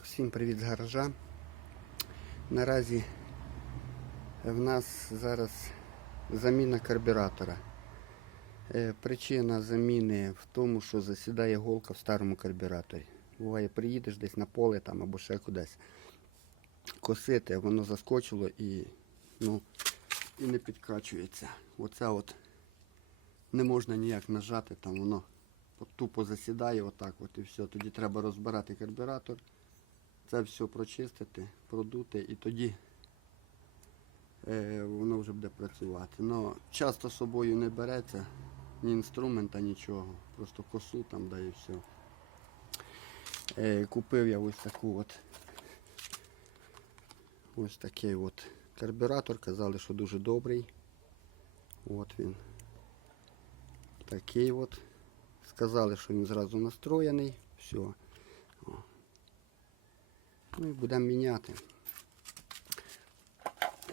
Так, всім привіт з гаража. Наразі в нас зараз заміна карбюратора. Е, причина заміни в тому, що засідає голка в старому карбюраторі. Буває, приїдеш десь на поле там або ще кудись. Косити, воно заскочило і ну, і не підкачується. Оце от не можна ніяк нажати, там воно тупо засідає, отак от і все. Тоді треба розбирати карбюратор це все прочистити, продути і тоді е, воно вже буде працювати. Но часто з собою не береться ні інструмента, нічого. Просто косу там да і все. Е, Купив я ось таку от ось такий от карбюратор, казали, що дуже добрий. От він. Такий от. Сказали, що він зразу настроєний. Все. Ну і будемо міняти.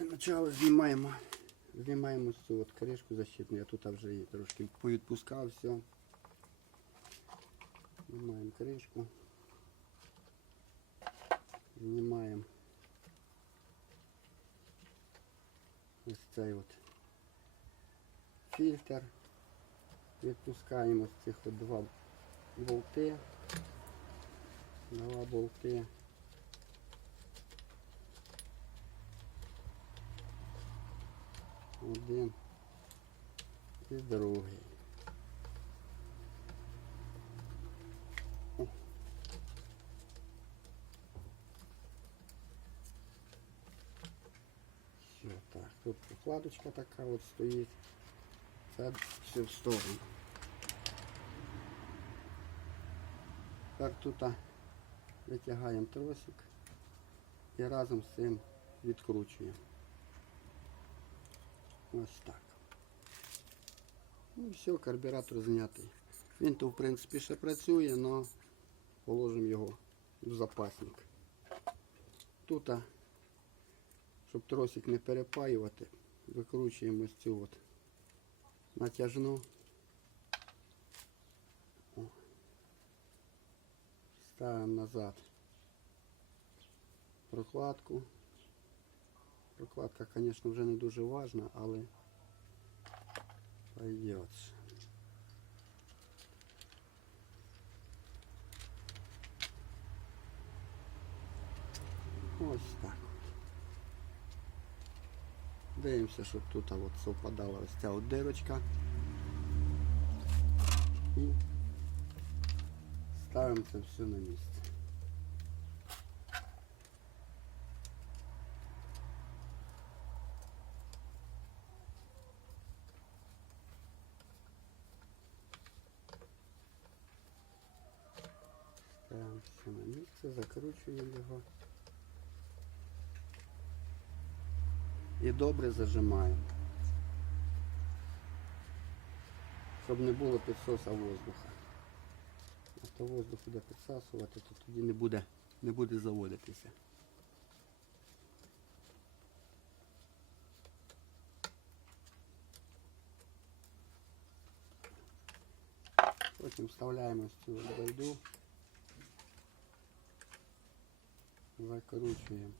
Спочатку знімаємо знімаємо цю от кришку защитну. Я тут вже її трошки повідпускав, все. Знімаємо кришку. Знімаємо ось цей от фільтр. Відпускаємо з цих от два болти. Два болти. один і другий. Все, так, тут укладочка така от стоїть. Це все в сторону. Так тут витягаємо тросик і разом з цим відкручуємо. Ось так. Ну все, карбюратор знятий. Він то в принципі ще працює, але положимо його в запасник. Тут, щоб тросик не перепаювати, викручуємо цю от натяжну. Ставимо назад прокладку. Прокладка, звісно, вже не дуже важна, але пойдеться. Ось так Дивимося, щоб тут от совпадала ось ця от дирочка. І ставимо це все на місце. на місце, ну, закручуємо його. І добре зажимаємо, щоб не було підсоса воздуха. А то воздух буде підсасувати, то тоді не буде, не буде заводитися. Потім вставляємо цю байду. закручуємо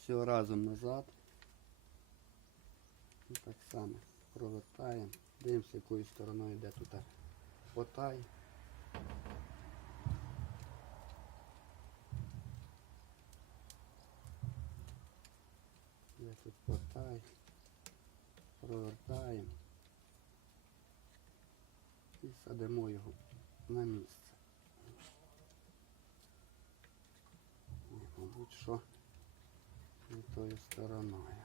все разом назад. І так само провертаємо. Дивимося, якою стороною йде тут потай. Де тут потай. Провертаємо і садимо його на місце. мабуть, що не тою стороною.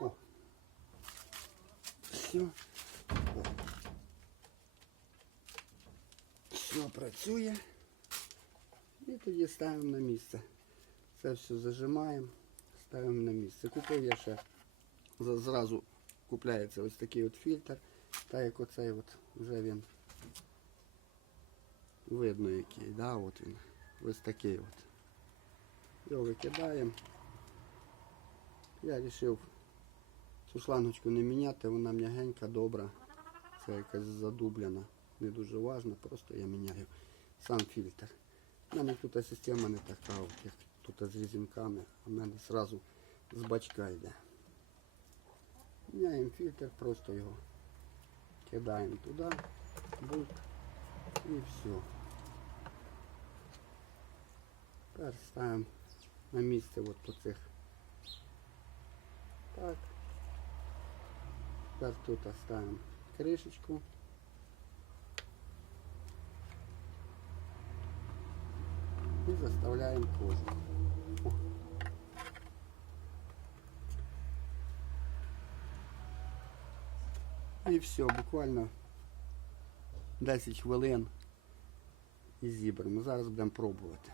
О! Все. працює. І тоді ставимо на місце. Це все зажимаємо, ставимо на місце. Купив я ще зразу купляється ось такий от фільтр, так як оцей от вже він Видно який, да, от він. Ось такий от. Його викидаємо. Я вирішив цю шлангочку не міняти, вона м'ягенька, добра. Це якась задублена. Не дуже важно, просто я міняю сам фільтр. У мене тут система не така, от, як тут з різинками, а в мене одразу з бачка йде. Міняємо фільтр, просто його кидаємо туди, бульк і все. Тепер ставимо на місце от по цих. Так. Тепер тут ставимо кришечку. І заставляємо кожу. О. І все, буквально 10 хвилин і зібраємо. Зараз будемо пробувати.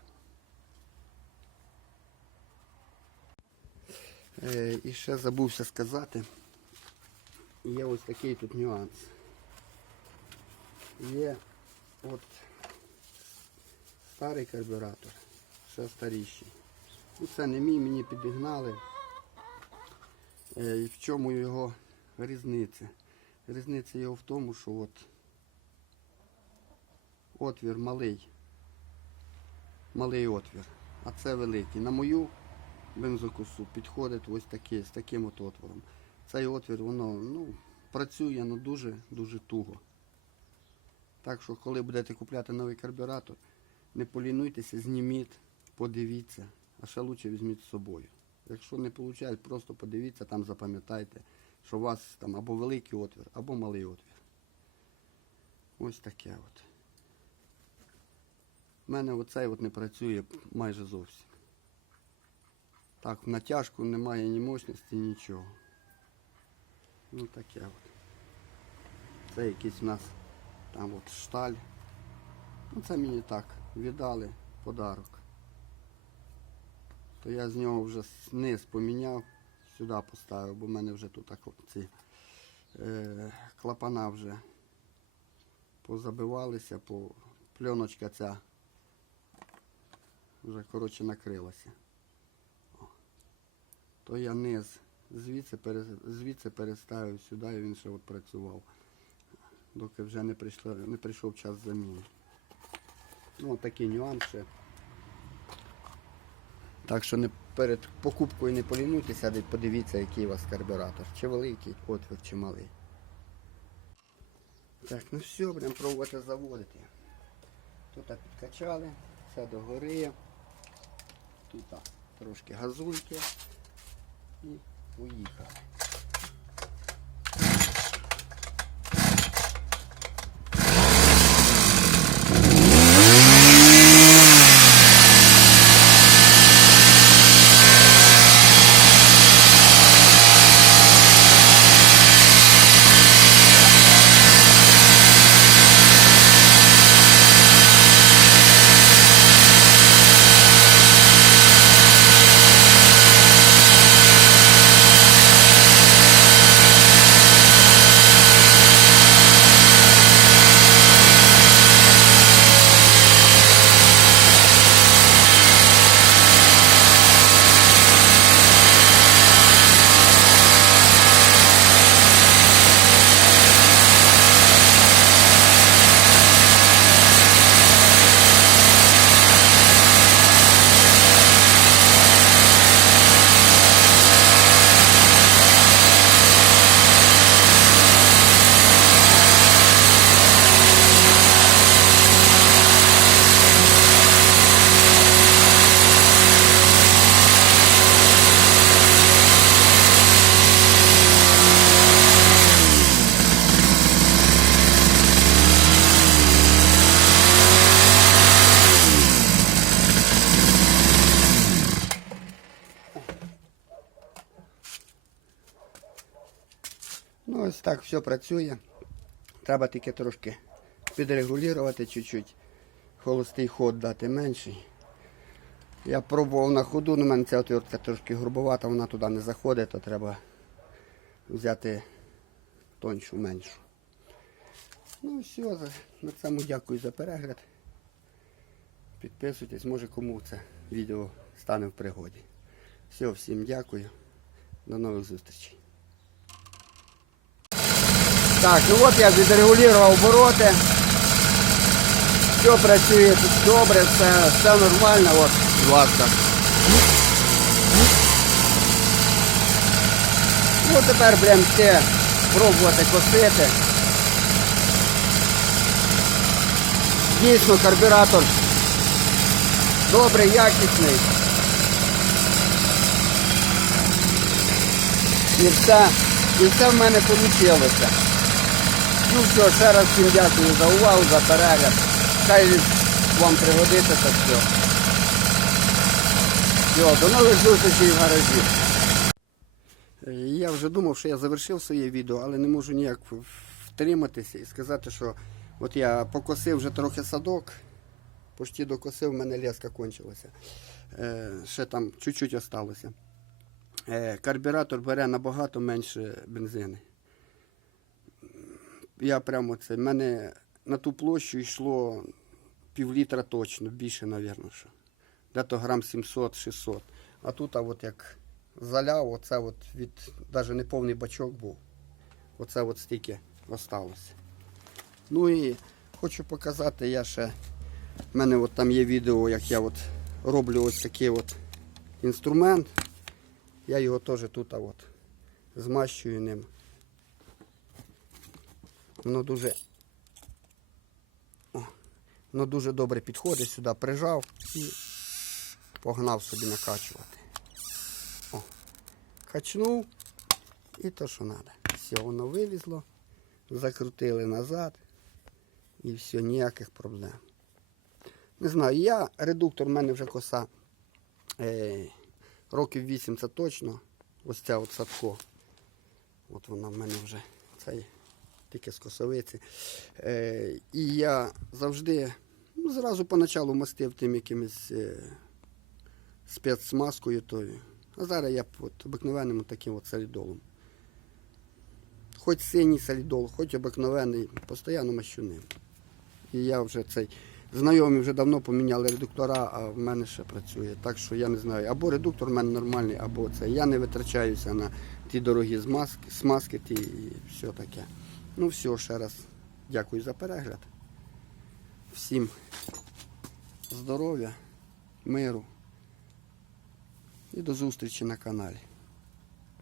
Е, і ще забувся сказати, є ось такий тут нюанс. Є от старий карбюратор, ще старіший. Ну, Це не мій, мені підігнали. Е, і в чому його різниця? Різниця його в тому, що от отвір малий, малий отвір, а це великий. На мою бензокосу підходить ось таке, з таким от отвором. Цей отвір воно ну, працює ну, дуже-дуже туго. Так що, коли будете купляти новий карбюратор, не полінуйтеся, зніміть, подивіться, а ще краще візьміть з собою. Якщо не виходить, просто подивіться, там запам'ятайте, що у вас там або великий отвір, або малий отвір. Ось таке от. У мене оцей от не працює майже зовсім. Так, в натяжку немає ні мощності, нічого. Ну таке от. Це якийсь у нас там от шталь. Ну Це мені так віддали подарок. То я з нього вже низ поміняв, сюди поставив, бо в мене вже тут так ці е, клапана вже позабивалися, по пленочка ця вже коротше накрилася то я низ звідси звідси переставив сюди і він ще от працював, доки вже не прийшло, не прийшов час заміни. Ну, такі нюанси. Так що не перед покупкою не полінуйтеся, подивіться, який у вас карбюратор. Чи великий отвір, чи малий. Так, ну все, будемо пробувати заводити. Тут підкачали, все догори, тут трошки газульки і поїхали. Ну, ось так все працює. Треба тільки трошки підрегулювати чуть-чуть. Холостий ход дати менший. Я пробував на ходу, але ну, в мене ця отвертка трошки грубовата, вона туди не заходить, то треба взяти тоншу меншу. Ну все, на цьому дякую за перегляд. Підписуйтесь, може кому це відео стане в пригоді. Все, всім дякую. До нових зустрічей. Так, ну от я відрегулював обороти. Все працює тут добре, все, все нормально, от, будь ласка. Ну тепер прям все пробувати косити. Дійсно карбюратор добрий, якісний. І все, і все в мене вийшло. Ну все, ще раз всім дякую за увагу, за перегляд. Хай вам пригодиться так все. Все, До нових зустрічей в гаражі. Я вже думав, що я завершив своє відео, але не можу ніяк втриматися і сказати, що от я покосив вже трохи садок, почти докосив, в мене леска кончилася. Е, ще там чуть-чуть осталося. Е, карбюратор бере набагато менше бензини. Я прямо це. в мене на ту площу йшло півлітра точно, більше, мабуть, що. де грам 700-600. А тут, а от як заляв, оце от від навіть не повний бачок був. Оце от стільки осталось. Ну і хочу показати, я ще. в мене от там є відео, як я от роблю ось такий от інструмент. Я його теж тут от змащую ним. Воно дуже О, воно дуже добре підходить, сюди прижав і погнав собі накачувати. О, Качнув і то, що треба. Все, воно вилізло, закрутили назад і все, ніяких проблем. Не знаю, я редуктор, в мене вже коса е, років 8 це точно. Ось ця от садко. От вона в мене вже цей тільки з косовиці. Е, І я завжди ну, зразу поначалу мастив тим якимось е, спецмаскою. тою. А зараз я от, обикновеним таким от солідолом. Хоч синій солідол, хоч обикновений, постійно мащуним. І я вже цей. Знайомі вже давно поміняли редуктора, а в мене ще працює. Так що я не знаю, або редуктор в мене нормальний, або це. Я не витрачаюся на ті дорогі смазки, смазки ті і все таке. Ну все, ще раз дякую за перегляд. Всім здоров'я, миру і до зустрічі на каналі.